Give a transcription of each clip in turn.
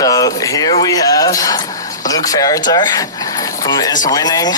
So here we have Luke Veriter, who is winning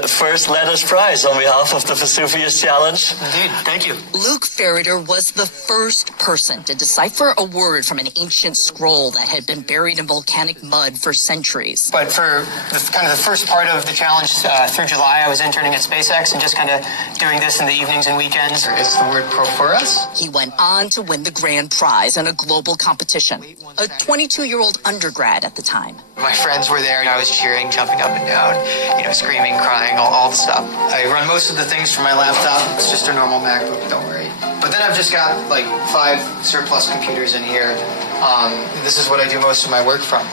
the first letters prize on behalf of the Vesuvius Challenge. Indeed, thank you. Luke Veriter was the first person to decipher a word from an ancient scroll that had been buried in volcanic mud for centuries. But for the first part of the challenge through July, I was interning at SpaceX and just kind of doing this in the evenings and weekends. It's the word Prophorus. He went on to win the grand prize in a global competition, a 22-year-old undergrad at the time. My friends were there and I was cheering, jumping up and down, screaming, crying, all the stuff. I run most of the things from my laptop. It's just a normal MacBook, don't worry. But then I've just got like 5 surplus computers in here. This is what I do most of my work from.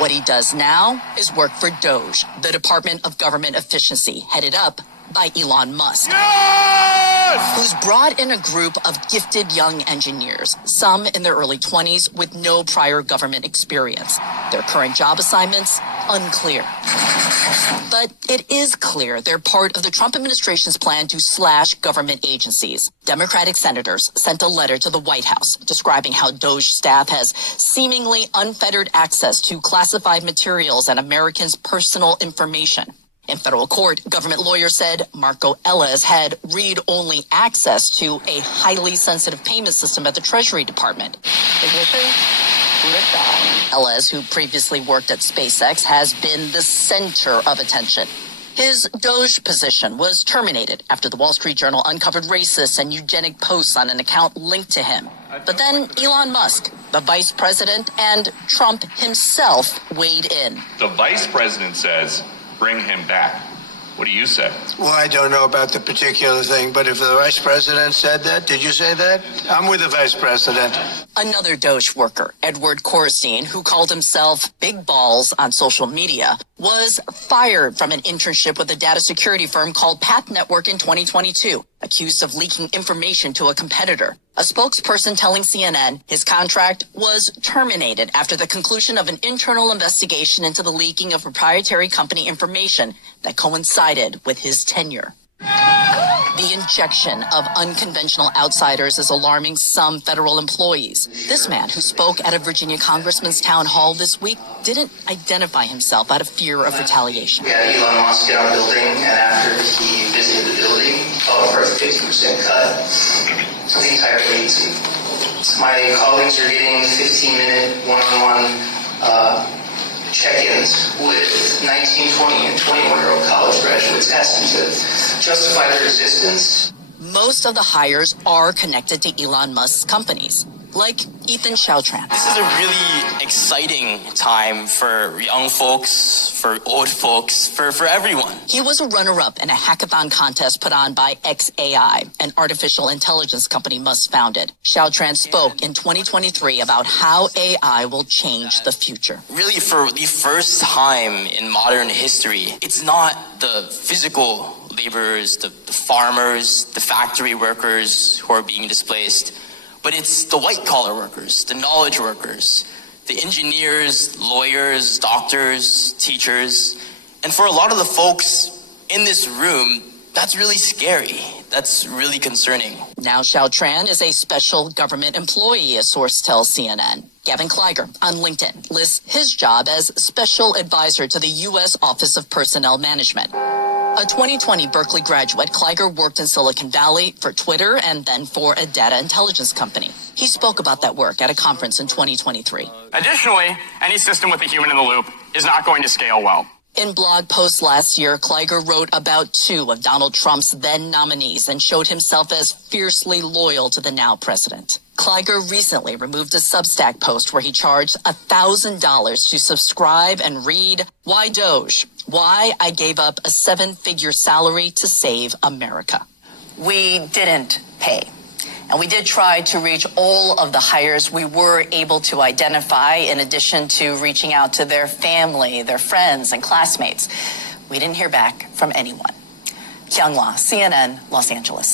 What he does now is work for DOGE, the Department of Government Efficiency, headed up by Elon Musk. Yes! Who's brought in a group of gifted young engineers, some in their early 20s with no prior government experience. Their current job assignments, unclear. But it is clear they're part of the Trump administration's plan to slash government agencies. Democratic senators sent a letter to the White House describing how DOGE staff has seemingly unfettered access to classified materials and Americans' personal information. In federal court, government lawyers said Marco Ellis had read-only access to a highly sensitive payment system at the Treasury Department. Ellis, who previously worked at SpaceX, has been the center of attention. His DOGE position was terminated after the Wall Street Journal uncovered racist and eugenic posts on an account linked to him. But then Elon Musk, the vice president, and Trump himself weighed in. The vice president says, bring him back. What do you say? Well, I don't know about the particular thing, but if the vice president said that, did you say that? I'm with the vice president. Another DOGE worker, Edward Correspondent, who called himself Big Balls on social media, was fired from an internship with a data security firm called Path Network in 2022, accused of leaking information to a competitor. A spokesperson telling CNN his contract was terminated after the conclusion of an internal investigation into the leaking of proprietary company information that coincided with his tenure. The injection of unconventional outsiders is alarming some federal employees. This man, who spoke at a Virginia congressman's town hall this week, didn't identify himself out of fear of retaliation. We had Elon Musk in our building, and after he visited the building, called for a 50% cut of the entire agency. My colleagues are getting 15-minute one-on-one check-ins with 19, 20, and 21-year-old college graduates asking to justify their existence. Most of the hires are connected to Elon Musk's companies, like Ethan Chautran. This is a really exciting time for young folks, for old folks, for everyone. He was a runner-up in a hackathon contest put on by XAI, an artificial intelligence company Musk founded. Chautran spoke in 2023 about how AI will change the future. Really, for the first time in modern history, it's not the physical laborers, the farmers, the factory workers who are being displaced, but it's the white-collar workers, the knowledge workers, the engineers, lawyers, doctors, teachers. And for a lot of the folks in this room, that's really scary. That's really concerning. Now Chautran is a special government employee, a source tells CNN. Gavin Kleiger on LinkedIn lists his job as special advisor to the U.S. Office of Personnel Management. A 2020 Berkeley graduate, Kleiger worked in Silicon Valley for Twitter and then for a data intelligence company. He spoke about that work at a conference in 2023. Additionally, any system with a human in the loop is not going to scale well. In blog posts last year, Kleiger wrote about 2 of Donald Trump's then nominees and showed himself as fiercely loyal to the now president. Kleiger recently removed a Substack post where he charged $1,000 to subscribe and read, "Why DOGE? Why I gave up a 7-figure salary to save America." We didn't pay. And we did try to reach all of the hires we were able to identify, in addition to reaching out to their family, their friends, and classmates. We didn't hear back from anyone. Kyung Lah, CNN, Los Angeles.